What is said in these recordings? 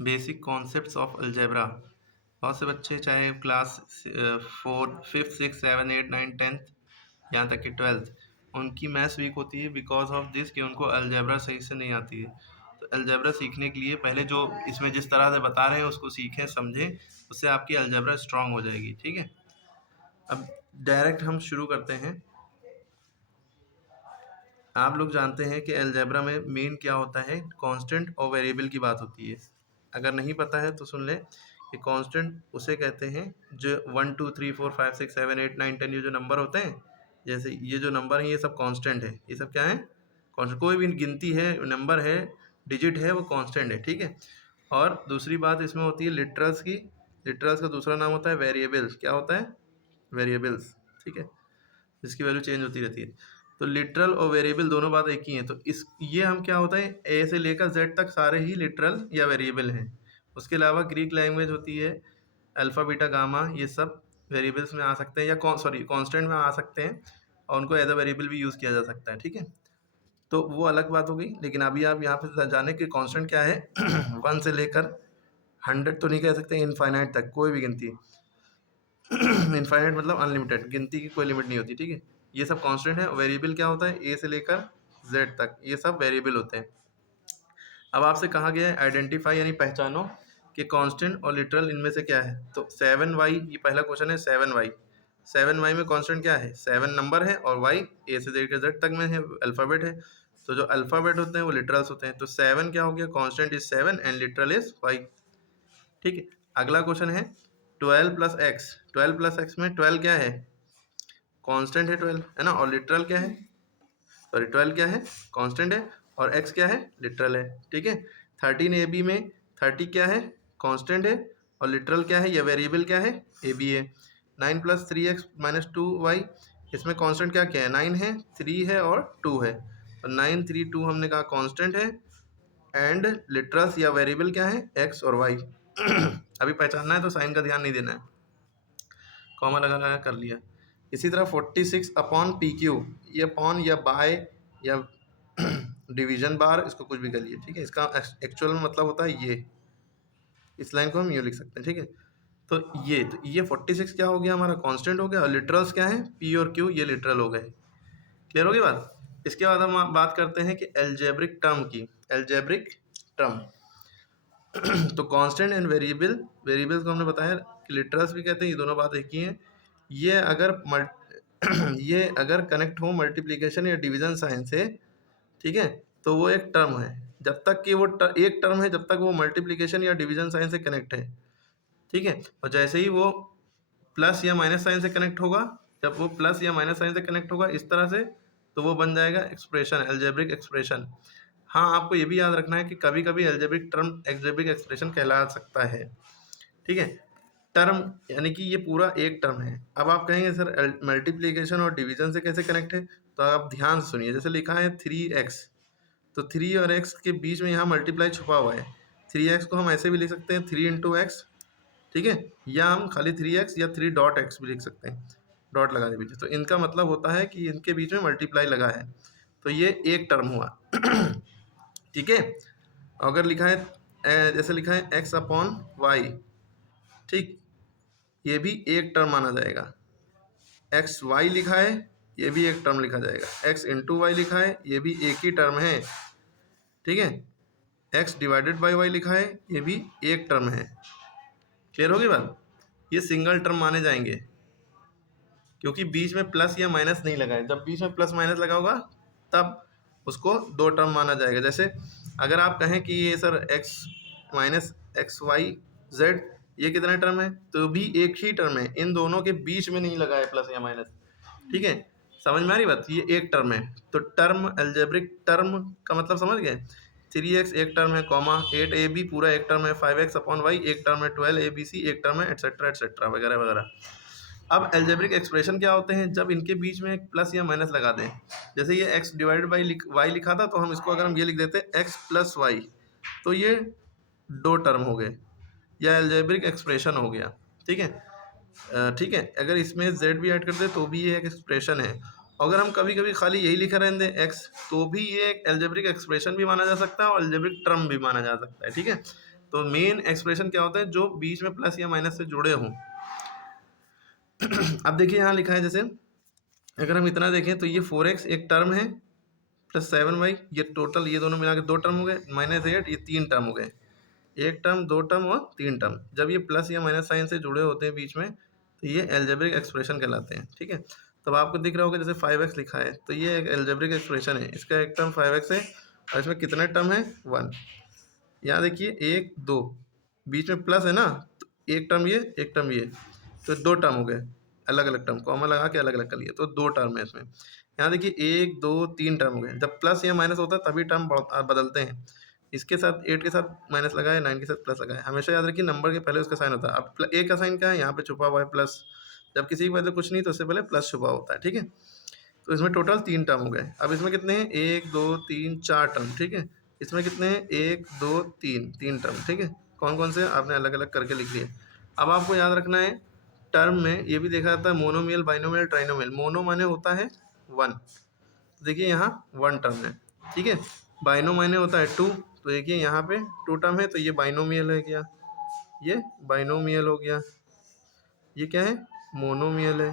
Basic concepts of algebra. बहुत से बच्चे चाहे क्लास 4 5th 6 7 8 9 10th यहाँ तक कि 12th, उनकी मैथ्स वीक होती है बिकॉज ऑफ दिस कि उनको अलजेब्रा सही से नहीं आती है। तो अलजेब्रा सीखने के लिए पहले जो इसमें जिस तरह से बता रहे हैं उसको सीखें समझें, उससे आपकी अलजेब्रा स्ट्रांग हो जाएगी। ठीक है, अब डायरेक्ट हम शुरू करते हैं। आप लोग जानते हैं कि अलजेब्रा में मेन क्या होता है, कांस्टेंट और वेरिएबल की बात होती है। अगर नहीं पता है तो सुन ले कि कांस्टेंट उसे कहते हैं जो 1 2 3 4 5 6 7 8 9 10 ये जो नंबर होते हैं, जैसे ये जो नंबर है ये सब कांस्टेंट है। ये सब क्या है, कांस्टेंट। कोई भी गिनती है, नंबर है, डिजिट है, वो कांस्टेंट है। ठीक है, और दूसरी बात इसमें होती है लिटरल्स की। लिटरल्स का दूसरा नाम होता है वेरिएबल्स। क्या होता है, वेरिएबल्स। ठीक है, जिसकी वैल्यू चेंज होती रहती है। तो लिटरल और वेरिएबल दोनों बात एक ही है। तो इस ये हम क्या होता है, ए से लेकर जेड तक सारे ही लिटरल या वेरिएबल हैं। उसके अलावा ग्रीक लैंग्वेज होती है, अल्फा बीटा गामा, ये सब वेरिएबल्स में आ सकते हैं या सॉरी कांस्टेंट में आ सकते हैं, और उनको एज अ वेरिएबल भी यूज़ किया जा सकता है। ठीक है, तो वो अलग बात हो गई। लेकिन अभी आप यहाँ पे जाने कि कांस्टेंट क्या है। 1 से लेकर 100 तो नहीं कह सकते, इनफाइनाइट तक कोई भी गिनती। इनफाइनाइट मतलब अनलिमिटेड, गिनती की कोई लिमिट नहीं होती। ठीक है, ये सब कांस्टेंट है। वेरिएबल क्या होता है, ए से लेकर जेड तक ये सब वेरिएबल होते हैं। अब आपसे कहा गया है आइडेंटिफाई यानी पहचानो कि कांस्टेंट और लिटरल इनमें से क्या है। तो 7y, ये पहला क्वेश्चन है। 7y में कांस्टेंट क्या है, 7 नंबर है, और y ए से लेकर जेड तक में है, अल्फ़ाबेट है। तो जो अल्फ़ाबेट होते हैं वो लिटरल्स होते हैं। तो 7 क्या हो गया, constant is 7 and literal is y। ठीक है, अगला क्वेश्चन है 12 प्लस एक्स। 12 प्लस एक्स में 12 क्या है, कांस्टेंट है 12, है ना। और लिटरल क्या है, सॉरी 12 क्या है, कांस्टेंट है, और x क्या है, लिटरल है। ठीक है, 13 ए बी में 30 क्या है, कांस्टेंट है, और लिटरल क्या है या वेरिएबल क्या है, ए बी है। 9 प्लस 3x माइनस 2y, इसमें कांस्टेंट क्या क्या है, 9 है, 3 है और 2 है। और 9 3 2 हमने कहा कांस्टेंट है, एंड लिटरल्स या वेरिएबल क्या है, x और y। अभी पहचानना है तो साइन का ध्यान नहीं देना है, कॉमा लगा लगा कर लिया। इसी तरह 46 अपॉन पी क्यू, ये अपॉन या बाय या डिवीजन बार, इसको कुछ भी कर लिए। ठीक है, इसका एक्चुअल में मतलब होता है ये, इस लाइन को हम यूँ लिख सकते हैं। ठीक है, तो ये 46 क्या हो गया, हमारा कांस्टेंट हो गया, और लिटरल्स क्या है, पी और क्यू, ये लिटरल हो गए। क्लियर होगी बात। इसके बाद हम बात करते हैं कि एल्जेब्रिक टर्म की। एल्जेब्रिक टर्म तो कांस्टेंट एंड वेरिएबल, वेरिएबल्स को हमने बताया कि लिटरल्स भी कहते हैं, ये दोनों बात एक ही है। ये अगर ये अगर कनेक्ट हो मल्टीप्लिकेशन या डिवीजन साइन से, ठीक है, तो वो एक टर्म है। जब तक कि वो एक टर्म है, जब तक वो मल्टीप्लिकेशन या डिवीजन साइन से कनेक्ट है। ठीक है, और जैसे ही वो प्लस या माइनस साइन से कनेक्ट होगा, जब वो प्लस या माइनस साइन से कनेक्ट होगा इस तरह से, तो वो बन जाएगा एक्सप्रेशन, एल्जेब्रिक एक्सप्रेशन। हाँ, आपको ये भी याद रखना है कि कभी कभी एल्जेब्रिक टर्म एल्जेब्रिक एक्सप्रेशन कहला सकता है। ठीक है, टर्म यानी कि ये पूरा एक टर्म है। अब आप कहेंगे सर मल्टीप्लिकेशन और डिवीजन से कैसे कनेक्ट है, तो आप ध्यान से सुनिए। जैसे लिखा है 3x, तो 3 और x के बीच में यहाँ मल्टीप्लाई छुपा हुआ है। 3x को हम ऐसे भी लिख सकते हैं 3 इंटू एक्स। ठीक है, या हम खाली 3x या 3 डॉट एक्स भी लिख सकते हैं, डॉट लगा दे बीच। तो इनका मतलब होता है कि इनके बीच में मल्टीप्लाई लगा है, तो ये एक टर्म हुआ। ठीक है, अगर लिखा है जैसे लिखा है x अपॉन वाई, ठीक, ये भी एक टर्म माना जाएगा। एक्स वाई लिखा है, ये भी एक टर्म लिखा जाएगा। एक्स इंटू वाई लिखा है, ये भी एक ही टर्म है। ठीक है, एक्स डिवाइडेड बाई वाई लिखा है, ये भी एक टर्म है। क्लियर होगी बात, ये सिंगल टर्म माने जाएंगे क्योंकि बीच में प्लस या माइनस नहीं लगा है। जब बीच में प्लस माइनस लगा होगा तब उसको दो टर्म माना जाएगा। जैसे अगर आप कहें कि ये sir X minus X Y Z, ये कितना टर्म है, तो भी एक ही टर्म है, इन दोनों के बीच में नहीं लगा है प्लस या माइनस। ठीक है, समझ में आ रही बात, ये एक टर्म है। तो टर्म एल्जेब्रिक टर्म का मतलब समझ गए। 3x एक टर्म है, कॉमा 8ab पूरा एक टर्म है, 5x अपॉन वाई एक टर्म है, 12abc एक टर्म है, एटसेट्रा एटसेट्रा वगैरह वगैरह। अब एल्जेब्रिक एक्सप्रेशन क्या होते हैं, जब इनके बीच में एक प्लस या माइनस लगा दें। जैसे ये x डिवाइडेड बाई वाई लिखा था, तो हम इसको अगर हम ये लिख देते x प्लस वाई, तो ये दो टर्म हो गए, या एल्जेब्रिक एक्सप्रेशन हो गया। ठीक है, ठीक है, अगर इसमें z भी ऐड कर दे तो भी ये एक एक्सप्रेशन है। अगर हम कभी कभी खाली यही लिखा रहने दें x, तो भी ये एक एल्जेब्रिक एक्सप्रेशन भी माना जा सकता है और एल्जेब्रिक टर्म भी माना जा सकता है। ठीक है, तो मेन एक्सप्रेशन क्या होता है, जो बीच में प्लस या माइनस से जुड़े हों। अब देखिए यहाँ लिखा है, जैसे अगर हम इतना देखें तो ये 4x एक टर्म है प्लस 7y, ये टोटल ये दोनों मिला के 2 टर्म हो गए, -8 ये 3 टर्म हो गए, एक टर्म 2 टर्म और 3 टर्म। जब ये प्लस या माइनस साइन से जुड़े होते हैं बीच में तो ये एल्जेब्रिक एक्सप्रेशन कहलाते हैं। ठीक है, तब आपको दिख रहा होगा जैसे 5x लिखा है तो ये एक एल्जेब्रिक एक्सप्रेशन है, इसका एक टर्म 5x है और इसमें कितने टर्म है 1। यहाँ देखिए 1 2 बीच में प्लस है ना, तो एक टर्म ये एक टर्म ये, तो 2 टर्म हो गए, अलग अलग टर्म कॉमा लगा के अलग अलग कर लिए तो 2 टर्म है इसमें। यहाँ देखिए 1 2 3 टर्म हो गए। जब प्लस या माइनस होता है तभी टर्म बदलते हैं। इसके साथ 8 के साथ माइनस लगाए, 9 के साथ प्लस लगाए। हमेशा याद रखिए नंबर के पहले उसका साइन होता है। अब ए का साइन क्या है, यहाँ पे छुपा हुआ है प्लस। जब किसी के पहले कुछ नहीं तो उससे पहले प्लस छुपा होता है। ठीक है, तो इसमें टोटल 3 टर्म हो गए। अब इसमें कितने हैं, 1 2 3 4 टर्म। ठीक है, इसमें कितने हैं, 1 2 3 टर्म। ठीक है, कौन कौन से आपने अलग अलग करके लिख लिए। अब आपको याद रखना है टर्म में ये भी देखा जाता है मोनोमियल, बाइनोमियल, ट्राइनोमियल। मोनो माने होता है 1, देखिए यहाँ 1 टर्म है। ठीक है, बाइनो माने होता है 2, तो देखिए यहाँ पे 2 टर्म है तो ये बाइनोमियल है क्या, ये बाइनोमियल हो गया। ये क्या है, मोनोमियल है।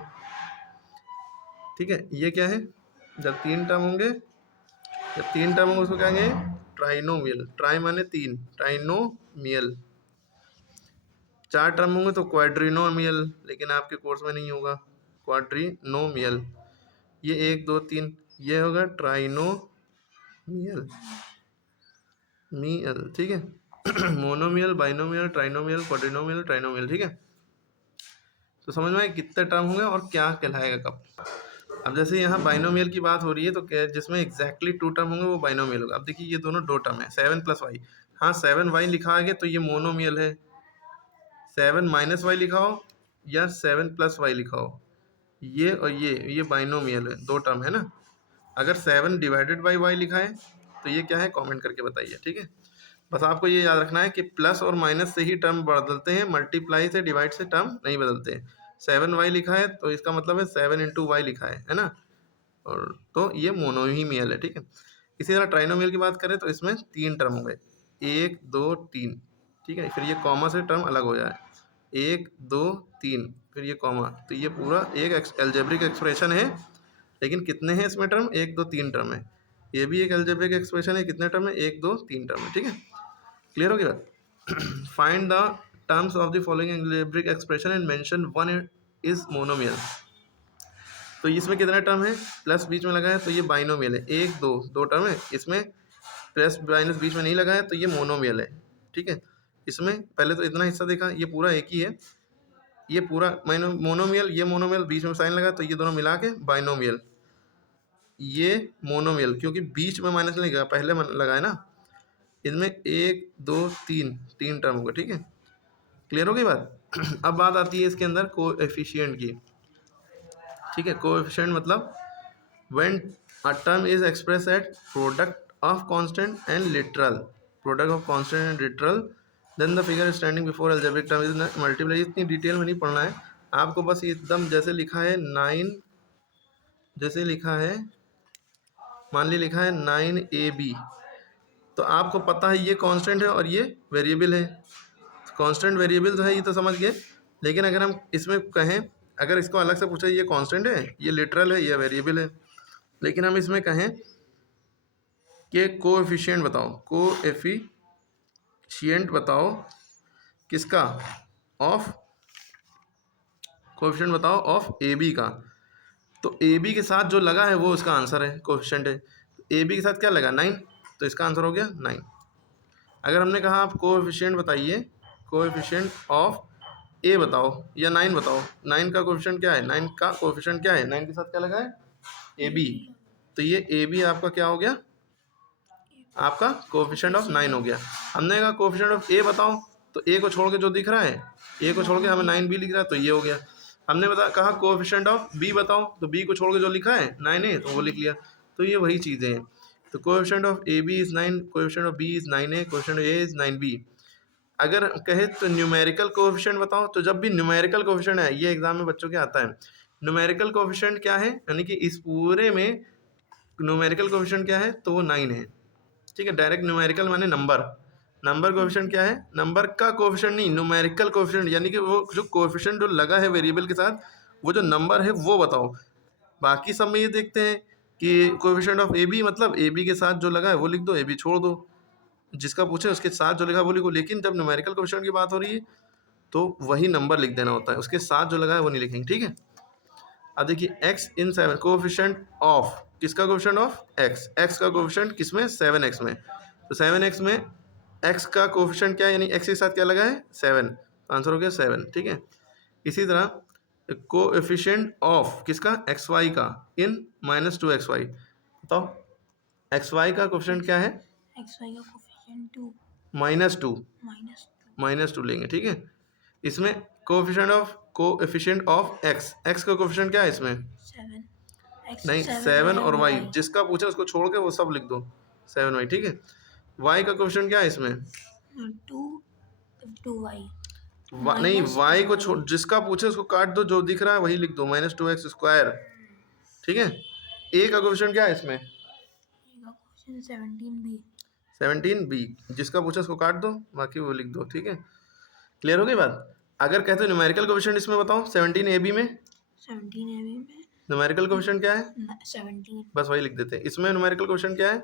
ठीक है, ये क्या है, जब 3 टर्म होंगे, जब 3 टर्म होंगे उसको क्या कहेंगे, ट्राइनोमियल। ट्राई माने 3, ट्राइनोमियल। 4 टर्म होंगे तो क्वाड्रिनोमियल, लेकिन आपके कोर्स में नहीं होगा, क्वाड्रिनोमियल। ये 1 2 3 ये होगा ट्राइनोमियल मियल। ठीक है, मोनोमियल, बाइनोमियल, ट्राइनोमियल, क्वाड्रिनोमियल, ट्राइनोमियल। ठीक है, तो समझ में आए कितने टर्म होंगे और क्या कहलाएगा कब। अब जैसे यहाँ बाइनोमियल की बात हो रही है तो क्या, जिसमें एग्जैक्टली 2 टर्म होंगे वो बाइनोमियल होगा। अब देखिए ये दोनों 2 टर्म है, 7 + y। हाँ 7y लिखा है तो ये मोनोमियल है। 7 - y लिखा हो या 7 + y लिखा हो, ये और ये बाइनोमियल है, 2 टर्म है ना। अगर 7 / y लिखा है तो ये क्या है, कमेंट करके बताइए। ठीक है, बस आपको ये याद रखना है कि प्लस और माइनस से ही टर्म बदलते हैं, मल्टीप्लाई से, डिवाइड से टर्म नहीं बदलते। 7y लिखा है तो इसका मतलब है 7 × y लिखा है ना, और तो ये मोनोमियल है। ठीक है, इसी तरह ट्राइनोमियल की बात करें तो इसमें 3 टर्म हो गए, 1 2 3। ठीक है, फिर ये कॉमा से टर्म अलग हो जाए, 1 2 3 फिर ये कॉमा, तो ये पूरा एक एल्जेब्रिक एक्सप्रेशन है। लेकिन कितने हैं इसमें टर्म, 1 2 3 टर्म है। ये भी एक एल्जेब्रिक एक्सप्रेशन है, कितने टर्म है, 1 2 3 टर्म है। ठीक है, क्लियर हो गया। Find the terms of the following algebraic expression and mention one is monomial. तो इसमें कितने टर्म है, प्लस बीच में लगा है तो ये बाइनोमियल है, 1 2 टर्म है। इसमें प्लस माइनस बीच में नहीं लगा है तो ये मोनोमियल है। ठीक है, इसमें पहले तो इतना हिस्सा देखा, ये पूरा एक ही है, ये पूरा मोनोमियल, ये मोनोमियल, बीच में साइन लगा तो ये दोनों मिला के बाइनोमियल। ये मोनोमियल क्योंकि बीच में माइनस नहीं लगा, पहले लगा है ना। इसमें 1 2 3 टर्म होगा। ठीक है, क्लियर हो गई बात। अब बात आती है इसके अंदर कोएफिशिएंट की। ठीक है, कोएफिशिएंट मतलब when a term is express at product of constant and literal, product of constant and literal, then the figure standing before algebraic term is multiply. इतनी डिटेल में नहीं पढ़ना है आपको, बस एकदम जैसे लिखा है 9, जैसे लिखा है, मान ली लिखा है 9ab, तो आपको पता है ये कांस्टेंट है और ये वेरिएबल है। कांस्टेंट वेरिएबल तो है, ये तो समझ गए। लेकिन अगर हम इसमें कहें, अगर इसको अलग से पूछे ये कांस्टेंट है, ये लिटरल है, ये वेरिएबल है, लेकिन हम इसमें कहें कि कोएफिशिएंट बताओ, कोएफिशिएंट बताओ किसका, ऑफ, कोएफिशिएंट बताओ ऑफ ए बी का, तो ए बी के साथ जो लगा है वो उसका आंसर है, कोएफिशिएंट है। ए बी के साथ क्या लगा, 9, तो इसका आंसर हो गया 9। अगर हमने कहा आप कोएफिशिएंट बताइए, कोएफिशिएंट ऑफ ए बताओ या 9 बताओ, 9 का कोएफिशिएंट क्या है, 9 का कोएफिशिएंट क्या है, 9 के साथ क्या लगा है, ए बी, तो ये ए बी आपका क्या हो गया, आपका कोएफिशिएंट ऑफ 9 हो गया। हमने कहा कोएफिशिएंट ऑफ ए बताओ, तो ए को छोड़ के जो दिख रहा है, ए को छोड़ के हमें 9b लिख रहा है तो ये हो गया। हमने कहा कोएफिशिएंट ऑफ बी बताओ, तो बी को छोड़ के जो लिखा है 9a तो वो लिख लिया, तो ये वही चीज़ें हैं। तो coefficient of A B is 9, coefficient of B is 9a, coefficient of A is 9b। अगर कहे तो न्यूमेरिकल कोएफिशिएंट बताओ, तो जब भी न्यूमेरिकल कोएफिशिएंट है, ये एग्जाम में बच्चों के आता है, न्यूमेरिकल कोएफिशिएंट क्या है, यानी कि इस पूरे में न्यूमेरिकल कोएफिशिएंट क्या है, तो वो 9 है। ठीक है, डायरेक्ट न्यूमेरिकल माने नंबर, नंबर कोएफिशिएंट क्या है? नंबर का कोएफिशिएंट नहीं, न्यूमेरिकल कोएफिशिएंट, यानी कि वो जो कोएफिशिएंट जो लगा है वेरिएबल के साथ, वो जो नंबर है वो बताओ। बाकी सब में ये देखते हैं कि कोएफिशिएंट ऑफ ए बी, मतलब ए बी के साथ जो लगा है वो लिख दो, ए बी छोड़ दो, जिसका पूछे उसके साथ जो लिखा है वो लिखो। लेकिन जब न्यूमेरिकल कोएफिशिएंट की बात हो रही है तो वही नंबर लिख देना होता है, उसके साथ जो लगा है वो नहीं लिखेंगे, ठीक है। अब देखिए x इन 7, कोएफिशिएंट ऑफ, किसका कोएफिशिएंट ऑफ? x, x का कोएफिशिएंट किसमें? 7x में। तो 7x में x का कोएफिशिएंट क्या है, यानी x के साथ क्या लगा है? 7, आंसर हो गया 7, ठीक है। इसी तरह कोएफिशिएंट ऑफ किसका? xy का इन -2xy, बताओ xy का कोएफिशिएंट क्या है? xy का कोएफिशिएंट 2 -2 लेंगे, ठीक है। इसमें कोएफिशिएंट ऑफ x, x का कोएफिशिएंट क्या है इसमें? 7 नहीं, 7 और y, जिसका पूछे उसको छोड़ के वो सब लिख दो, 7y, ठीक है। y का कोएफिशिएंट क्या है इसमें? 2y नहीं, y को छोड़, जिसका पूछे उसको काट दो, जो दिख रहा है वही लिख दो, -2x², ठीक है। a का कोएफिशिएंट क्या है इसमें? 17b 17b, जिसका पूछे उसको काट दो, बाकी वो लिख दो, ठीक है। क्लियर हो गई बात? अगर कहते हो न्यूमेरिकल कोएफिशिएंट इसमें बताओ, 17ab में 17ab में न्यूमेरिकल कोएफिशिएंट क्या है? 17 बस वही लिख देते हैं। इसमें न्यूमेरिकल कोएफिशिएंट क्या है?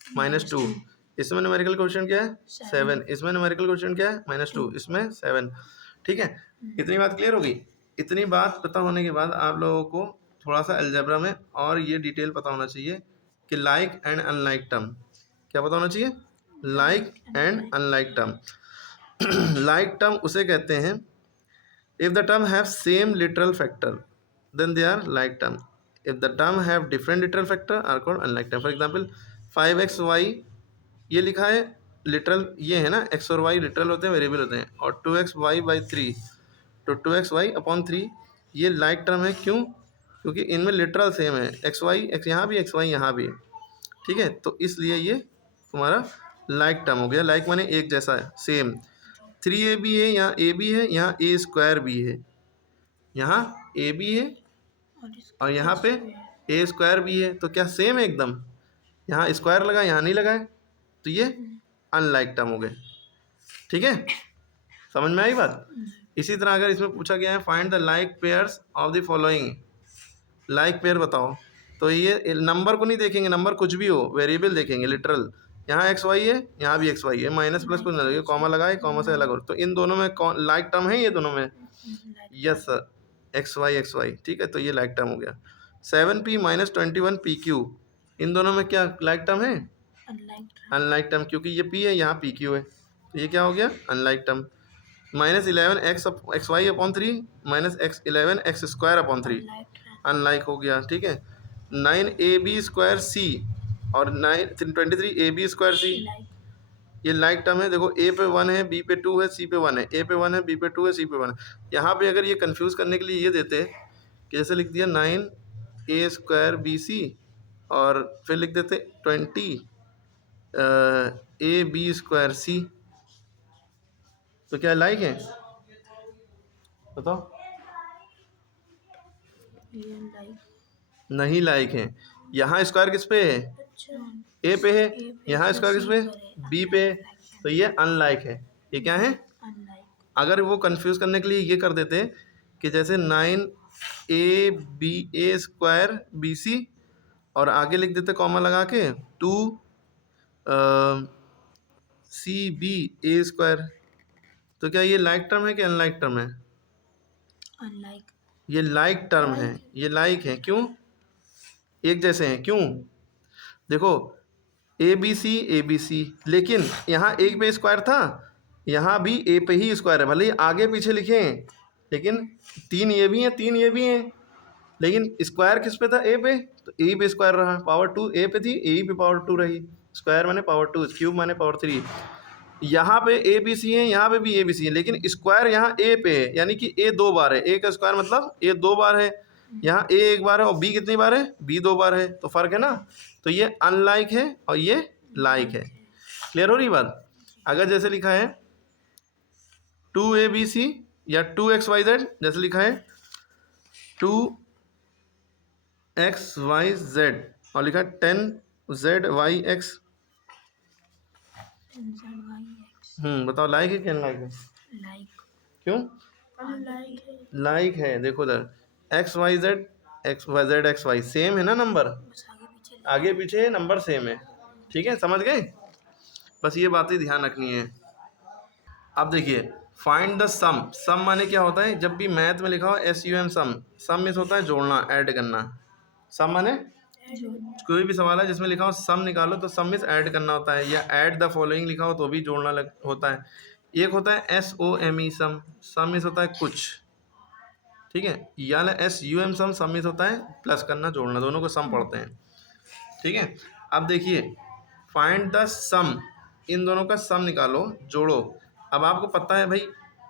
-2। इसमें न्यूमेरिकल कोएफिशिएंट क्या है? 7। इसमें न्यूमेरिकल कोएफिशिएंट क्या है? -2। इसमें 7, ठीक है। इतनी बात क्लियर हो गई? इतनी बात पता होने के बाद आप लोगों को थोड़ा सा अलजेब्रा में और ये डिटेल पता होना चाहिए कि लाइक एंड अनलाइक टर्म, क्या पता होना चाहिए? Like and unlike term. Like term उसे कहते हैं if the term have same literal factor then they are like term, if the term have different literal factor are called unlike term. For example 5xy, ये लिखा है literal, ये है ना, x और y लिटरल होते हैं, वेरिएबल होते हैं, और 2xy/3, तो 2xy/3 ये लाइक टर्म है। क्यों? क्योंकि इनमें लिटरल सेम है, xy x यहाँ भी, xy यहाँ भी, ठीक है। तो इसलिए ये तुम्हारा लाइक टर्म हो गया। लाइक माने एक जैसा है, सेम। 3ab है, यहाँ a भी है, यहाँ a² भी है, यहाँ a भी है और यहाँ पे a² भी है, तो क्या सेम है एकदम? यहाँ स्क्वायर लगा, यहाँ नहीं लगा है, तो ये अनलाइक टर्म हो गए, ठीक है। समझ में आई बात? इसी तरह अगर इसमें पूछा गया है find the like pairs of the following, like pair बताओ, तो ये नंबर को नहीं देखेंगे, नंबर कुछ भी हो, वेरिएबल देखेंगे, लिटरल। यहाँ XY है, यहाँ भी XY है, माइनस प्लस कुछ ना लगे, कॉमा लगाए, कॉमा से अलग हो, तो इन दोनों में लाइक टर्म है, ये दोनों में? यस सर, XY, ठीक है, तो ये लाइक टर्म हो गया। 7p - 21pq, इन दोनों में क्या लाइक टर्म है? अनलाइक टर्म, क्योंकि ये p है, यहाँ pq है, तो ये क्या हो गया? Unlike term. -11xy/3 -11x²/3 unlike हो गया, ठीक है। 9ab² और 23ab², ये लाइक टर्म है। देखो a पे 1 है, b पे 2 है, c पे 1 है, a पे 1 है, b पे 2 है, c पे 1 है। यहाँ पे अगर ये कंफ्यूज करने के लिए ये देते कि जैसे लिख दिया 9a²bc और फिर लिख देते 20 ab²c, तो क्या लाइक है? बताओ। नहीं लाइक है। यहाँ स्क्वायर किस पे है? ए पे है, यहाँ स्क्वायर किस पे? बी पे है, तो ये अनलाइक है। ये क्या है? अगर वो कंफ्यूज करने के लिए ये कर देते कि जैसे 9ab² और आगे लिख देते कॉमा लगा के 2cba², तो क्या ये लाइक टर्म है कि अनलाइक टर्म है? अनलाइक। ये लाइक टर्म है, ये लाइक है। क्यों? एक जैसे हैं, क्यों? देखो ABC, लेकिन यहाँ एक पे स्क्वायर था, यहाँ भी ए पे ही स्क्वायर है, भले ही आगे पीछे लिखे हैं, लेकिन 3 ये भी हैं, 3 ये भी हैं, लेकिन स्क्वायर किस पे था? ए पे, तो ए पे स्क्वायर रहा, पावर 2 ए पे थी, ए पे पावर 2 रही, स्क्वायर माने पावर 2, क्यूब माने पावर 3। यहाँ पे ABC है, यहाँ पे भी ABC है, लेकिन स्क्वायर यहाँ ए पे है, यानी कि ए 2 बार है, ए का स्क्वायर मतलब ए 2 बार है, यहाँ ए 1 बार है और बी कितनी बार है? बी 2 बार है, तो फर्क है ना। तो ये अनलाइक है और ये लाइक है। क्लियर हो रही बात? अगर जैसे लिखा है 2abc या 2xyz, जैसे लिखा है 2xyz और लिखा है 10zyx, बताओ लाइक है कि अनलाइक है? लाइक। क्यों लाइक है। लाइक है? देखो उधर X Y Z X Y same है ना नंबर, बस आगे पीछे आगे पीछे नंबर सेम है। ठीक है, समझ गए? बस ये बातें ध्यान रखनी है। अब देखिए फाइंड द सम। सम माने क्या होता है? जब भी मैथ में लिखा हो SUM सम, सम मीन्स होता है जोड़ना, ऐड करना। सम माने जो कोई भी सवाल है जिसमें लिखा हो सम निकालो, तो सम मीन्स ऐड करना होता है, या ऐड द फॉलोइंग लिखा हो तो भी जोड़ना होता है। एक होता है SOME सम, सम मीन्स होता है कुछ, ठीक है, या SUM सम, सम मीन्स होता है प्लस करना, जोड़ना, दोनों को सम पढ़ते हैं। ठीक है, अब देखिए फाइंड द सम, इन दोनों का सम निकालो, जोड़ो। अब आपको पता है भाई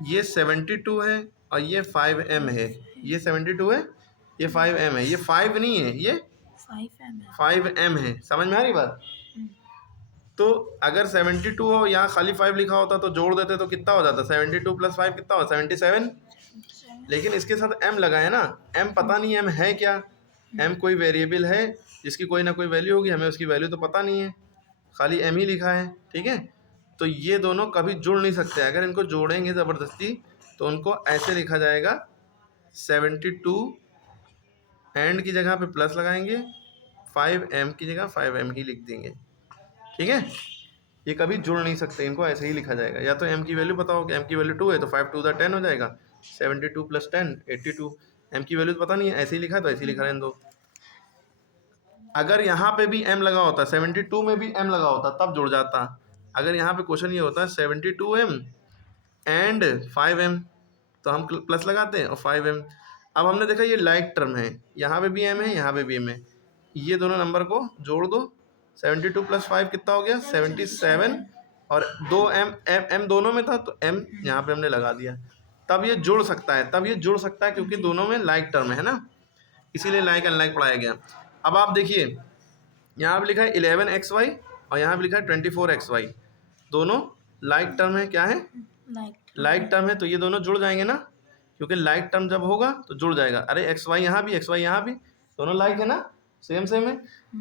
ये 72 है और ये 5M है, ये 72 है, ये 5M है, ये 5 नहीं है, ये 5M है। 5M है। समझ में आ रही बात? तो अगर 72 हो, यहाँ खाली 5 लिखा होता तो जोड़ देते तो कितना हो जाता? 72 + 5 कितना हो? 77। लेकिन इसके साथ M लगा है ना, M पता नहीं M है क्या, M कोई वेरिएबल है जिसकी कोई ना कोई वैल्यू होगी, हमें उसकी वैल्यू तो पता नहीं है, खाली M ही लिखा है। ठीक है, तो ये दोनों कभी जुड़ नहीं सकते। अगर इनको जोड़ेंगे ज़बरदस्ती तो उनको ऐसे लिखा जाएगा, 72 एंड की जगह पे प्लस लगाएंगे, 5M की जगह 5M ही लिख देंगे। ठीक है, ये कभी जुड़ नहीं सकते, इनको ऐसे ही लिखा जाएगा। या तो M की वैल्यू पता हो कि M की वैल्यू 2 है तो 5 2 10 हो जाएगा, 72 + 10 82। M की वैल्यू पता नहीं है, ऐसे ही लिखा है तो ऐसे ही लिखा रहने दो। अगर यहाँ पे भी M लगा होता, 72 में भी M लगा होता तब जुड़ जाता। अगर यहाँ पे क्वेश्चन ये होता 72M एंड 5M, तो हम प्लस लगाते हैं और 5M। अब हमने देखा ये लाइक टर्म है, यहाँ पे भी M है, यहाँ पे भी M है, ये दोनों नंबर को जोड़ दो, 72 + 5 कितना हो गया? 77। और 2M दोनों में था तो M यहाँ पे हमने लगा दिया, तब ये जुड़ सकता है, तब ये जुड़ सकता है क्योंकि दोनों में लाइक टर्म है ना, इसीलिए लाइक अनलाइक पढ़ाया गया। अब आप देखिए यहाँ पे लिखा है 11XY और यहाँ पे लिखा है 24XY, दोनों लाइक टर्म है। क्या है? लाइक टर्म है, तो ये दोनों जुड़ जाएंगे ना, क्योंकि लाइक टर्म जब होगा तो जुड़ जाएगा। अरे XY यहाँ भी, XY यहाँ भी, दोनों लाइक है ना, सेम सेम है।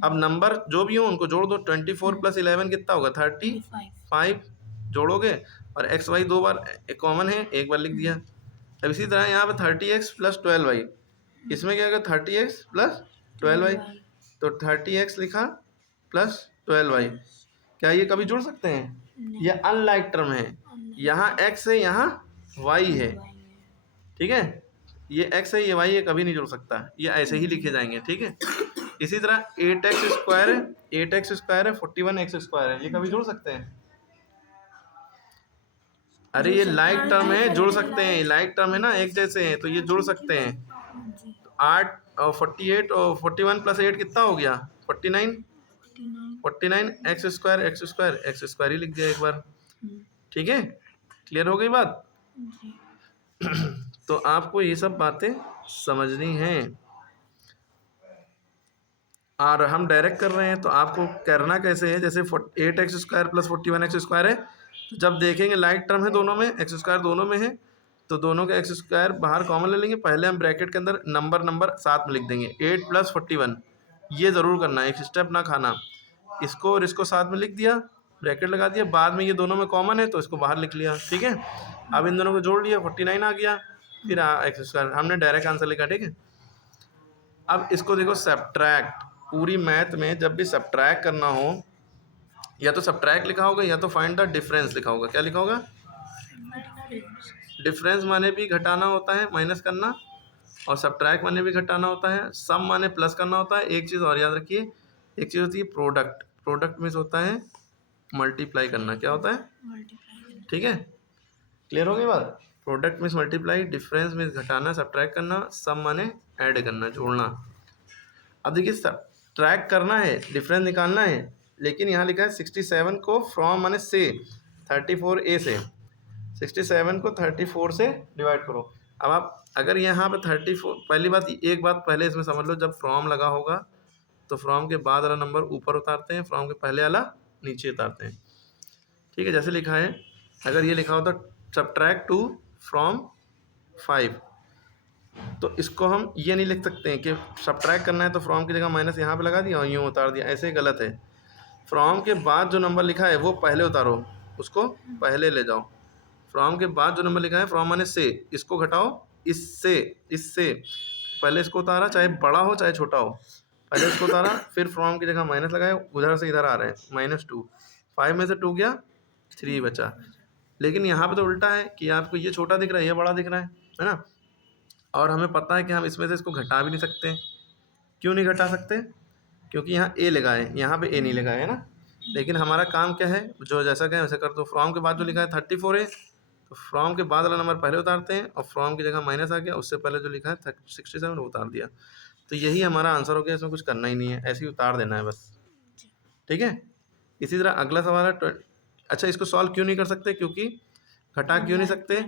अब नंबर जो भी हो उनको जोड़ दो, 24 + 11 कितना होगा? 35 जोड़ोगे, और XY 2 बार कॉमन है, एक बार लिख दिया। अब इसी तरह यहाँ पे 30X + 12Y, इसमें क्या होगा? 30X + 12Y, तो 30X लिखा प्लस 12Y। क्या ये कभी जुड़ सकते हैं? ये अनलाइक टर्म है, यहाँ X है, यहाँ Y है। ठीक है, ये X है, ये Y है, कभी नहीं जुड़ सकता, ये ऐसे ही लिखे जाएंगे। ठीक है, इसी तरह 8x² है, 8x² है, 41x² है, ये कभी जुड़ सकते हैं? अरे ये लाइक टर्म है, जुड़ सकते हैं, लाइक टर्म है ना, एक जैसे हैं तो ये जुड़ सकते हैं। 8 और 48 और 41 + 8 कितना हो गया? 49। 49 x² ही लिख दिया एक बार। ठीक है, क्लियर हो गई बात? तो आपको ये सब बातें समझनी हैं, और हम डायरेक्ट कर रहे हैं तो आपको करना कैसे है? जैसे 8x² + 41x² है, तो जब देखेंगे लाइक टर्म है दोनों में, x² दोनों में है, तो दोनों का x² बाहर कॉमन ले लेंगे। पहले हम ब्रैकेट के अंदर नंबर साथ में लिख देंगे, 8 + 41, ये ज़रूर करना, एक स्टेप ना खाना। इसको और इसको साथ में लिख दिया, ब्रैकेट लगा दिया, बाद में ये दोनों में कॉमन है तो इसको बाहर लिख लिया। ठीक है, अब इन दोनों को जोड़ लिया, 49 आ गया, फिर x², हमने डायरेक्ट आंसर लिखा। ठीक है, अब इसको देखो सब्ट्रैक्ट। पूरी मैथ में जब भी सब्ट्रैक्ट करना हो, या तो सब्ट्रैक्ट लिखा होगा या तो फाइंड द डिफरेंस लिखा होगा। क्या लिखा होगा? डिफरेंस माने भी घटाना होता है, माइनस करना, और सब्ट्रैक्ट माने भी घटाना होता है, सम माने प्लस करना होता है। एक चीज़ और याद रखिए, एक चीज़ होती है प्रोडक्ट, प्रोडक्ट मीन्स होता है मल्टीप्लाई करना। क्या होता है? ठीक है, क्लियर हो गई बात? Product means multiply, difference means घटाना, सब्ट्रैक्ट करना, सम माने ऐड करना, जोड़ना। अब देखिए सब्ट्रैक्ट करना है, डिफरेंस निकालना है, लेकिन यहाँ लिखा है 67 को फ्रॉम माने से, 34A से 67 को 34 से डिवाइड करो। अब आप अगर यहाँ पे 34, पहली बात, एक बात पहले इसमें समझ लो, जब फ्रॉम लगा होगा तो फ्रॉम के बाद वाला नंबर ऊपर उतारते हैं, फ्रॉम के पहले वाला नीचे उतारते हैं। ठीक है, जैसे लिखा है, अगर ये लिखा होता सब्ट्रैक्ट 2 फ्रॉम 5, तो इसको हम ये नहीं लिख सकते हैं कि सब्ट्रैक्ट करना है तो फ्रॉम की जगह माइनस यहाँ पे लगा दिया और यूँ उतार दिया, ऐसे गलत है। फ्रॉम के बाद जो नंबर लिखा है वो पहले उतारो, उसको पहले ले जाओ। फ्रॉम के बाद जो नंबर लिखा है फ्रॉम माने से, इसको घटाओ इससे, इससे पहले इसको उतारा, चाहे बड़ा हो चाहे छोटा हो, पहले इसको उतारा, फिर फ्रॉम की जगह माइनस लगाए, उधर से इधर आ रहे हैं -2, 5 में से 2 गया 3 बचा। लेकिन यहाँ पे तो उल्टा है कि आपको ये छोटा दिख रहा है, ये बड़ा दिख रहा है ना। और हमें पता है कि हम इसमें से इसको घटा भी नहीं सकते। क्यों नहीं घटा सकते? क्योंकि यहाँ ए लगाए, यहाँ पे ए नहीं लगाए, है ना। लेकिन हमारा काम क्या है, जो जैसा कहें वैसे कर दो। फ्रॉम के बाद जो लिखा है 34 है, तो फ्रॉम के बाद वाला नंबर पहले उतारते हैं, और फ्रॉम की जगह माइनस आ गया, उससे पहले जो लिखा है 67 वो उतार दिया। तो यही हमारा आंसर हो गया, इसमें कुछ करना ही नहीं है, ऐसे ही उतार देना है बस। ठीक है। इसी तरह अगला सवाल है अच्छा, इसको सॉल्व क्यों नहीं कर सकते? क्योंकि घटा क्यों नहीं सकते?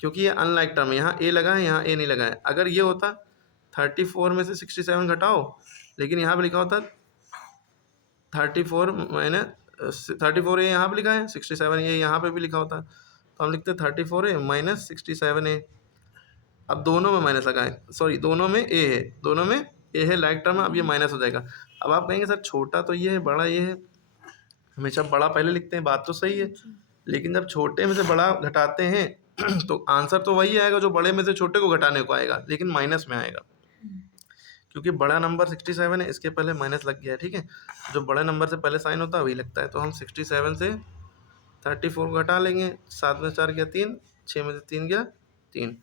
क्योंकि ये अनलाइक टर्म है, यहाँ ए लगा है, यहाँ ए नहीं लगा है। अगर ये होता 34 में से 67 घटाओ, लेकिन यहाँ पे लिखा होता 34 मैंने 34 ए यहाँ पे लिखा है, 67 ए यहाँ पे भी लिखा होता, तो हम लिखते 34 ए माइनस 67 ए। अब दोनों में माइनस लगाए, सॉरी दोनों में ए है, दोनों में ए है, लाइक टर्म है, अब ये माइनस हो जाएगा। अब आप कहेंगे सर छोटा तो ये है, बड़ा ये है, हमेशा बड़ा पहले लिखते हैं, बात तो सही है। लेकिन जब छोटे में से बड़ा घटाते हैं तो आंसर तो वही आएगा जो बड़े में से छोटे को घटाने को आएगा, लेकिन माइनस में आएगा। क्योंकि बड़ा नंबर 67 है, इसके पहले माइनस लग गया है, ठीक है। जो बड़े नंबर से पहले साइन होता है वही लगता है। तो हम 67 से 34 को घटा लेंगे, 7 में 4 गया 3, 6 में से 3 गया 3,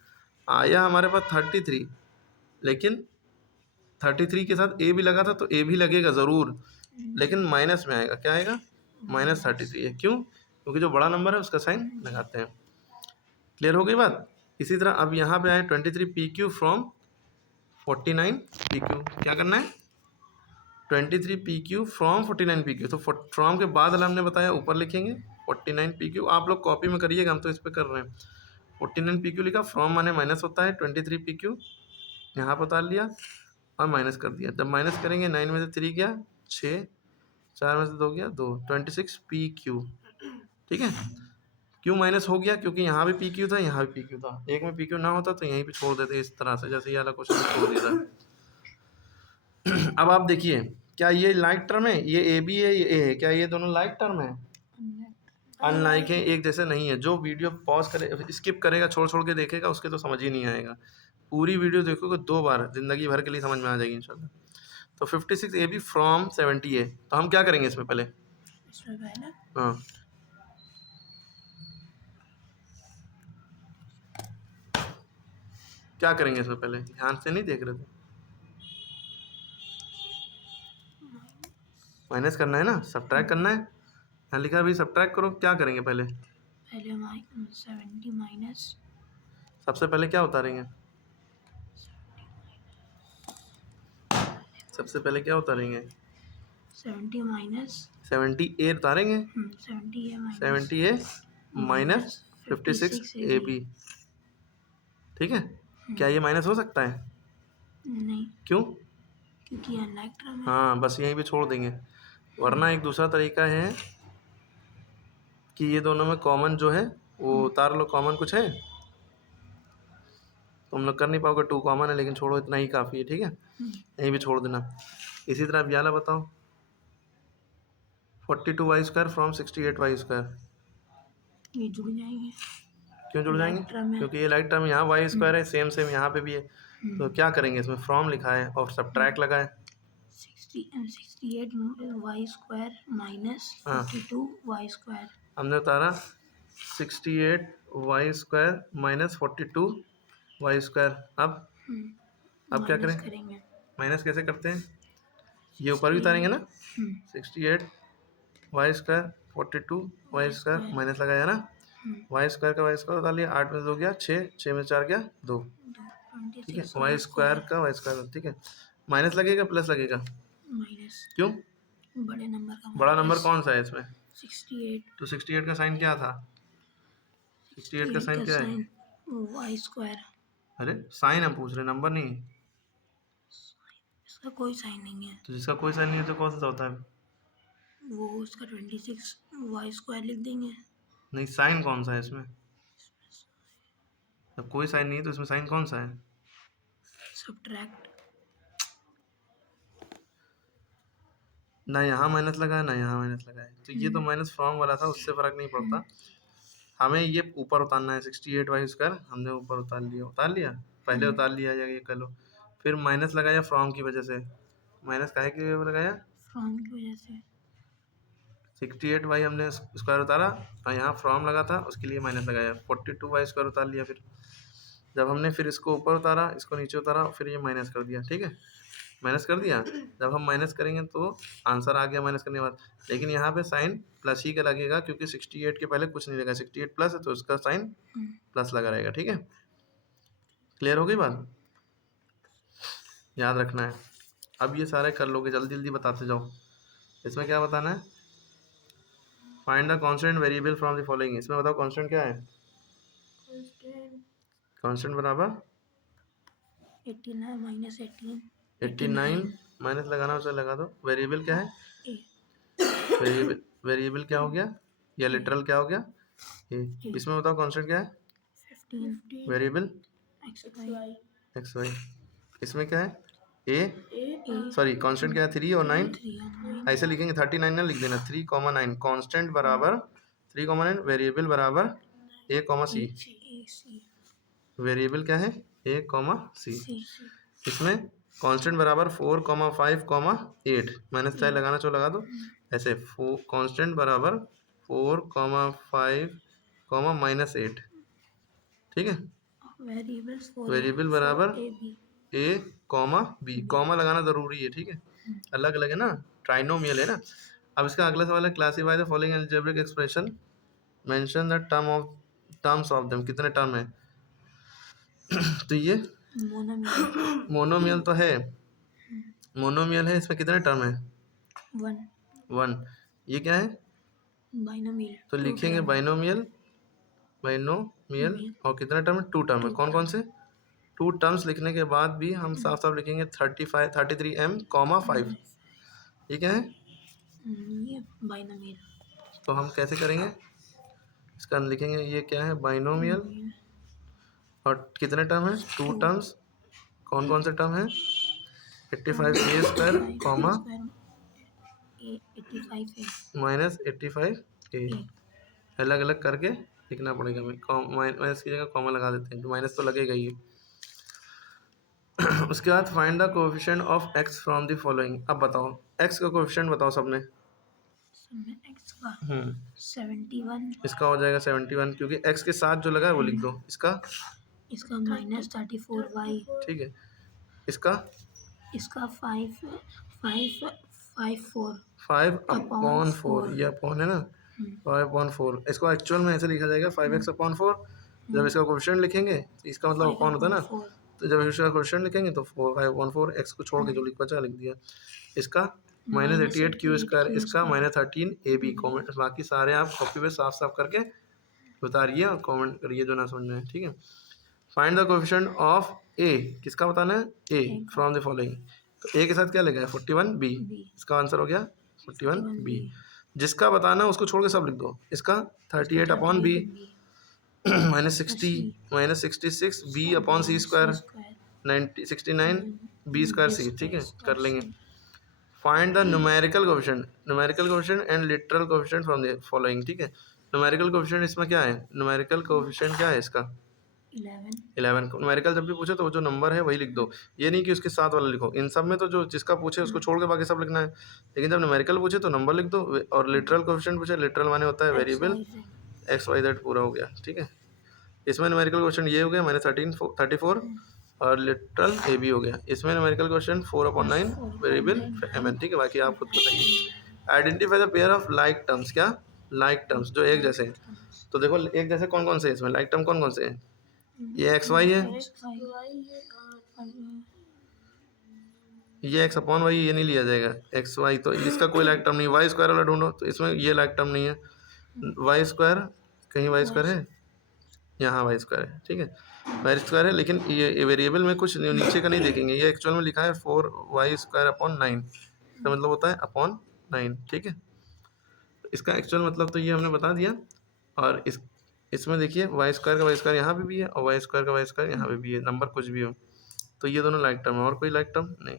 आया हमारे पास 33। लेकिन 33 के साथ ए भी लगा था, तो ए भी लगेगा ज़रूर, लेकिन माइनस में आएगा। क्या आएगा? -33 है। क्यों? क्योंकि जो बड़ा नंबर है उसका साइन लगाते हैं। क्लियर हो गई बात? इसी तरह अब यहाँ पे आए 23 PQ फ्रॉम 49 PQ। क्या करना है? 23 PQ फ्रॉम 49 PQ। तो फ्रॉम के बाद वाला हमने बताया ऊपर लिखेंगे 49 PQ। आप लोग कॉपी में करिएगा, हम तो इस पर कर रहे हैं। 49 PQ लिखा, फ्रॉम माने माइनस होता है, 23 PQ यहाँ पर उतार लिया और माइनस कर दिया। जब माइनस करेंगे 9 में से 3 गया 6, 4 में से 2 गया 2, 26 PQ। ठीक है। क्यों माइनस हो गया? क्योंकि यहाँ भी PQ था, यहाँ भी PQ था। एक में PQ ना होता तो यहीं पे छोड़ देते इस तरह से, जैसे ये वाला क्वेश्चन छोड़ दिया था। अब आप देखिए, क्या ये लाइक टर्म है? ये ए बी है, ये ए है, क्या ये दोनों लाइक टर्म है? अनलाइक है, एक जैसे नहीं है। जो वीडियो पॉज करे, स्किप करेगा, छोड़ छोड़ के देखेगा, उसके तो समझ ही नहीं आएगा। पूरी वीडियो देखोगे 2 बार, जिंदगी भर के लिए समझ में आ जाएगी इंशाल्लाह। तो 56 AB फ्रॉम 70 ए। तो हम क्या करेंगे इसमें पहले? हाँ, क्या करेंगे इसमें पहले? ध्यान से नहीं देख रहे थे? माइनस करना है ना, सब्ट्रैक्ट करना है। यहाँ लिखा है भाई सब्ट्रैक्ट करो। क्या करेंगे पहले? 70 माइनस, सबसे पहले क्या उतारेंगे? सबसे पहले क्या उतारेंगे? 70 माइनस 70 ए उतारेंगे। 70 ए माइनस 56 AB। ठीक है। क्या ये माइनस हो सकता है? नहीं, क्यों? क्योंकि अनलाइक टर्म है। हाँ, बस यहीं पे छोड़ देंगे। वरना एक दूसरा तरीका है कि ये दोनों में कॉमन जो है वो उतार लो। कॉमन कुछ है? तुम लोग कर नहीं पाओगे, 2 कॉमन है, लेकिन छोड़ो, इतना ही काफ़ी है। ठीक है, यहीं भी छोड़ देना। इसी तरह अब याला बताओ, 42y² फ्रॉम 68y²। ये जुड़ जाएंगे। क्यों जुड़ जाएंगे? लाइक टर्म है। क्योंकि ये लाइक टर्म यहाँ y² है, सेम सेम यहाँ पे भी है। तो क्या करेंगे? इसमें फ्रॉम लिखा है और सब्ट्रैक्ट लगाए। 68y² minus 42y²। हमने उतारा 68y² माइनस 42y²। अब क्या करें? करेंगे। माइनस कैसे करते हैं? ये ऊपर भी उतारेंगे ना। 68y² 42y² माइनस लगाया ना, y² का y² उतार लिया। 8 में से 2 गया 6, 6 में से 4 गया 2। ठीक है, y² का y²। ठीक है, माइनस लगेगा प्लस लगेगा? माइनस। क्यों? बड़े नंबर का बड़ा नंबर कौन सा है इसमें? 68। तो 68 का साइन क्या था? 68 का साइन क्या है? y²। अरे साइन हम पूछ रहे, नंबर नहीं। इसका कोई साइन नहीं है। तो जिसका कोई साइन नहीं है तो कौन सा होता है? वो उसका 26y² लिख देंगे। नहीं, साइन कौन सा है इसमें? जब कोई साइन नहीं है तो इसमें साइन कौन सा है? सब्ट्रैक्ट। ना यहाँ माइनस लगा है ना यहाँ माइनस लगा है, तो ये तो माइनस फ्रॉम वाला था, उससे फ़र्क नहीं पड़ता। हमें ये ऊपर उतारना है 68y² हमने ऊपर उतार लिया पहले उतार लिया या ये कर लो। फिर माइनस लगाया फ्रॉम की वजह से, माइनस काहे की वजह लगाया, फ्रॉम की वजह से 68y हमने स्क्वायर उतारा और यहाँ फ्रॉम लगा था उसके लिए माइनस लगाया, 42y² उतार लिया। फिर जब हमने फिर इसको ऊपर उतारा इसको नीचे उतारा फिर ये माइनस कर दिया, ठीक है, माइनस कर दिया। जब हम माइनस करेंगे तो आंसर आ गया माइनस करने के बाद, लेकिन यहाँ पे साइन प्लस ही का लगेगा क्योंकि 68 के पहले कुछ नहीं लगा, 68 प्लस है तो इसका साइन प्लस लगा रहेगा, ठीक है। क्लियर हो गई बात, याद रखना है। अब ये सारे कर लोगे, जल्दी जल्दी बताते जाओ। इसमें क्या बताना है, find the constant variable from the following. इसमें बताओ कांस्टेंट क्या है, कांस्टेंट बराबर 89 माइनस 18 89 माइनस लगाना उसे लगा दो। वेरिएबल क्या है, ए वेरिएबल क्या हो गया या लिटरल क्या हो गया ए। इसमें बताओ कांस्टेंट क्या है, 15 वेरिएबल एक्स xy। इसमें क्या है ए, ए सॉरी कांस्टेंट क्या है 3 और 9, 3 और 9 ऐसे लिखेंगे 39 ना लिख देना, 3,9 कांस्टेंट बराबर 3,9 वेरिएबल बराबर a, c। A C variable क्या है a, c। सी इसमें कांस्टेंट बराबर 4, 5, 8 माइनस चाहे लगाना चाहो लगा दो ऐसे। कांस्टेंट बराबर 4, 5, -8, ठीक है। वेरिएबल्स वेरिएबल बराबर A B A, B, comma लगाना ज़रूरी है, ठीक है, अलग अलग है ना, ट्राइनोमियल है ना। अब इसका अगला सवाल है, classify the following algebraic expression, mention the terms of them. कितने टर्म है तो ये मोनोमियल तो है, मोनोमियल है, इसमें कितने टर्म है, 1। ये क्या है, बाइनोमियल तो लिखेंगे बाइनोमियल, और कितने टर्म है, 2 टर्म है। कौन कौन से 2 टर्म्स लिखने के बाद भी हम साफ साफ लिखेंगे 33m, 5। ये क्या है, ये बाइनोमियल तो हम कैसे करेंगे, इसका लिखेंगे ये क्या है बाइनोमियल, और कितने टर्म है 2 टर्म्स। कौन कौन से टर्म है, 85a², -85a, अलग अलग करके लिखना पड़ेगा। हमें माइनस की जगह कॉमा लगा देते हैं, माइनस तो लगेगा ही। उसके बाद find the coefficient of x from the following. अब बताओ x का कोएफिशिएंट बताओ सबने, x का 71, इसका हो जाएगा 71 क्योंकि x के साथ जो लगा है वो लिख दो। इसका -34y, ठीक है, इसका 5/4, ये अपॉन है ना, 5/4। इसको एक्चुअल में ऐसे लिखा जाएगा 5x/4। जब इसका कोएफिशिएंट लिखेंगे तो इसका मतलब अपॉन होता है ना, तो जब इसका कोएफिशिएंट लिखेंगे तो 5/4 x को छोड़ के जो बचा लिख दिया। इसका -88q², इसका -13ab। कॉमेंट बाकी सारे आप कॉपी पे साफ साफ करके उतारिए और कमेंट करिए जो ना समझ में आए, ठीक है। Find the coefficient of a, किसका बताना है a फ्रॉम द फॉलोइंग। तो a के साथ क्या लगा है 41b, इसका आंसर हो गया 41b। जिसका बताना है उसको छोड़ के सब लिख दो। इसका 38/b, -60, -66 b/c², 69 b²c, ठीक है, कर लेंगे। Find the numerical coefficient, numerical coefficient and literal coefficient from the following, ठीक है। न्यूमेरिकल कोएफिशिएंट इसमें क्या है, न्यूमेरिकल कोएफिशिएंट क्या है इसका 11। न्यूमेरिकल जब भी पूछे तो वो जो नंबर है वही लिख दो, ये नहीं कि उसके साथ वाला लिखो। इन सब में तो जो जिसका पूछे उसको छोड़ के बाकी सब लिखना है, लेकिन जब न्यूमेरिकल पूछे तो नंबर लिख दो। और लिटरल कोएफिशिएंट पूछे, लिटरल माने होता है वेरिएबल XYZ पूरा हो गया, ठीक है। इसमें न्यूमेरिकल क्वेश्चन ये हो गया -34 और लिटरल AB हो गया। इसमें न्यूमेरिकल क्वेश्चन 4/9 वेरिएबल MN, ठीक है। बाकी आप खुद बताइए। Identify the pair of like terms, क्या लाइक टर्म्स जो एक जैसे हैं। तो देखो एक जैसे कौन कौन से हैं इसमें, लाइक टर्म कौन कौन से हैं, ये XY है, ये x/y, ये नहीं लिया जाएगा XY, तो इसका कोई लाइक टर्म नहीं। y² वाला ढूंढो, तो इसमें ये लाइक टर्म नहीं है। y², कहीं y² है, यहाँ y² है, ठीक है, y² है, लेकिन ये वेरिएबल में कुछ नीचे का नहीं देखेंगे। ये एक्चुअल में लिखा है 4y²/9, इसका मतलब होता है अपॉन 9, ठीक है। इसका एक्चुअल मतलब तो ये हमने बता दिया। और इसमें देखिए y² का y² यहाँ पे भी है और y² का y² यहाँ पे भी है, नंबर कुछ भी हो, तो ये दोनों लाइक टर्म है। और कोई लाइक टर्म नहीं,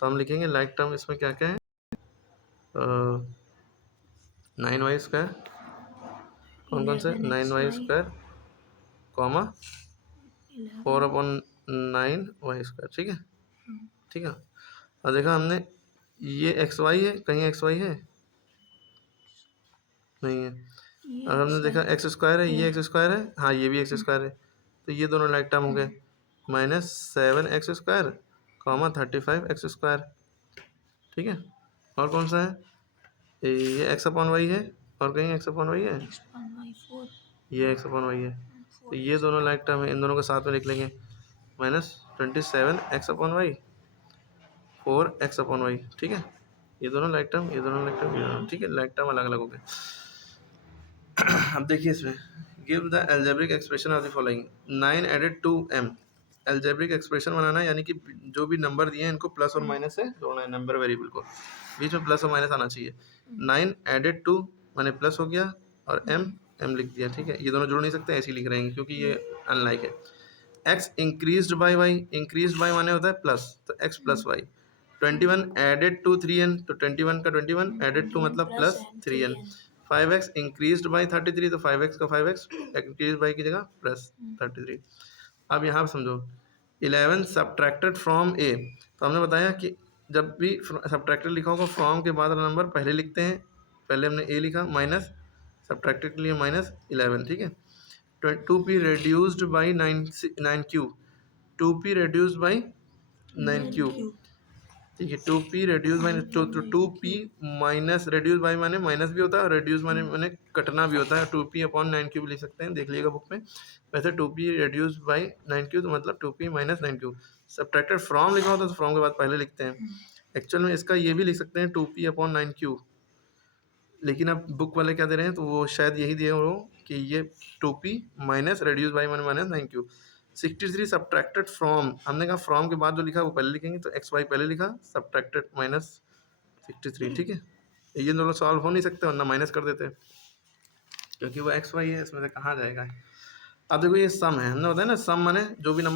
तो हम लिखेंगे लाइक टर्म इसमें क्या क्या है, 9y² कौन कौन से 9y² कॉमा 4/9y², ठीक है। ठीक है, और देखा हमने ये xy है, कहीं xy है नहीं है। और हमने देखा x² है, ये x² है, हाँ ये भी x² है, तो ये दोनों लाइक टर्म हो गए। -7x², 35x², ठीक है। और कौन सा है, ये x/y है, और कहीं x/y है, ये x/y है, तो ये दोनों लाइक टर्म है, इन दोनों को साथ में लिख लेंगे। -27x/y, 4x/y, ठीक है। ये दोनों लाइक टर्म, ये दोनों लाइक टर्म, ये दोनों, ठीक है, लाइक टर्म अलग अलग हो गए। अब देखिए इसमें, give the algebraic expression of the following 9 added to m। Algebraic expression बनाना है, यानी कि जो भी नंबर दिए हैं इनको प्लस और माइनस से जोड़ना है, नंबर वेरिएबल को बीच में प्लस और माइनस आना चाहिए। 9 एडेड टू माने प्लस हो गया, और m लिख दिया, ठीक है। ये दोनों जोड़ नहीं सकते, ऐसे ही लिख रहे हैं क्योंकि ये अनलाइक है। x increased by y, increased by माने होता है प्लस, तो x plus y। 21 added to 3n, तो 21 का 21 एडेड टू मतलब plus 3n। 5x increased by 33, तो 5x का 5x इंक्रीज बाय की जगह प्लस 33। अब यहाँ पे समझो, 11 सब्ट्रैक्टेड फ्रॉम a, तो हमने बताया कि जब भी सब्ट्रैक्टेड लिखा होगा फ्रॉम के बाद नंबर पहले लिखते हैं, पहले हमने a लिखा, माइनस सब्ट्रैक्टेड के लिए -11, ठीक है। 2p reduced by 9q, 2p reduced by 9q, ठीक है। 2p reduced by, तो 2p माइनस reduced by माने माइनस भी होता है, और reduce माने कटना भी होता है। 2p/9q भी लिख सकते हैं, देख लीजिएगा बुक में। वैसे 2p reduced by 9q तो मतलब 2p - 9q। सब्ट्रैक्टेड फ्रॉम लिखा होता है तो फ्रॉम के बाद पहले लिखते हैं। एक्चुअल में इसका ये भी लिख सकते हैं 2p/9q, लेकिन अब बुक वाले क्या दे रहे हैं, तो वो शायद यही दिए हो कि ये 2p माइनस reduced by माने -9q। 63 सब्ट्रैक्टेड फ्रॉम, हमने कहा फ्रॉम के बाद जो लिखा वो पहले लिखेंगे, तो xy पहले लिखा, सब्ट्रैक्टेड -63, ठीक है। ये दोनों सॉल्व हो नहीं सकते, वरना माइनस कर देते, क्योंकि वो xy है, इसमें से कहाँ जाएगा। अब देखो ये सम है, हमने बताया ना, सम माने जो भी नंबर